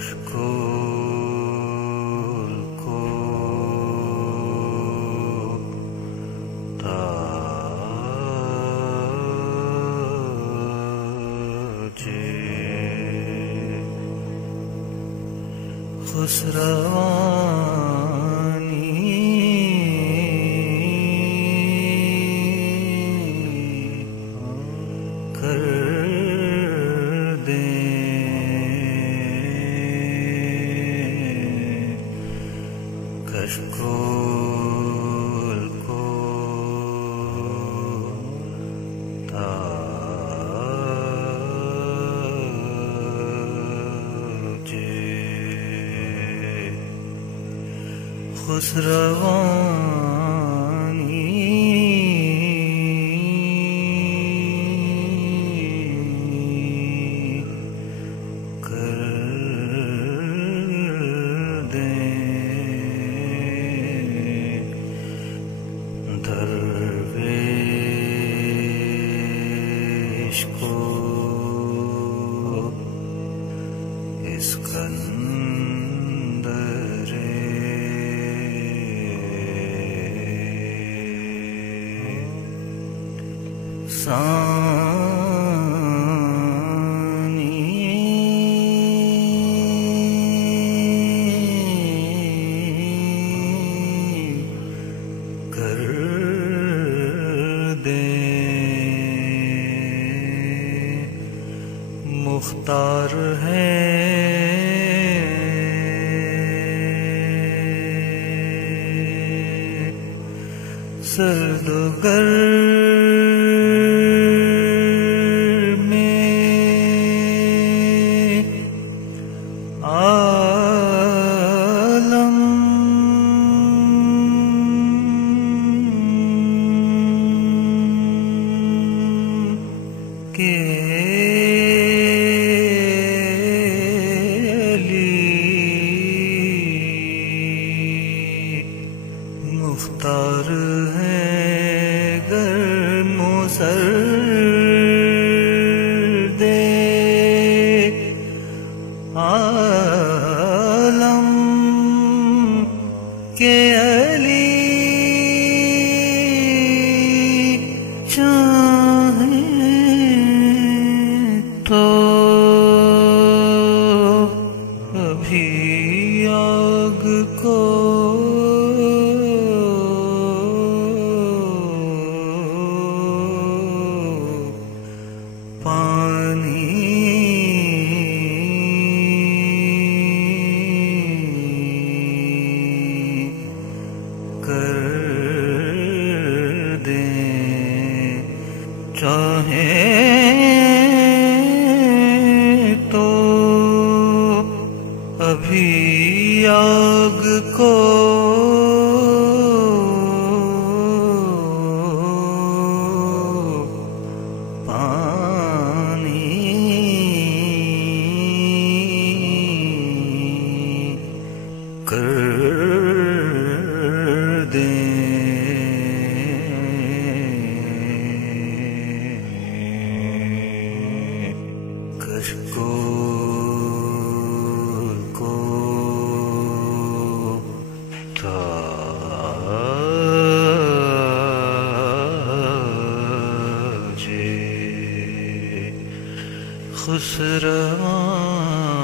کشکول کو تاج خسروانی کر کشکول کو تاج خسروانی درویش کو اسکندر ثانی کر مختار ہے سرد و گرم میں عالم کے مختار ہے گرم و سرد عالم کے علی چاہیں تو ابھی آگ کو چاہیں تو ابھی آگ کو پانی کر کشکول کو تاج خسروانی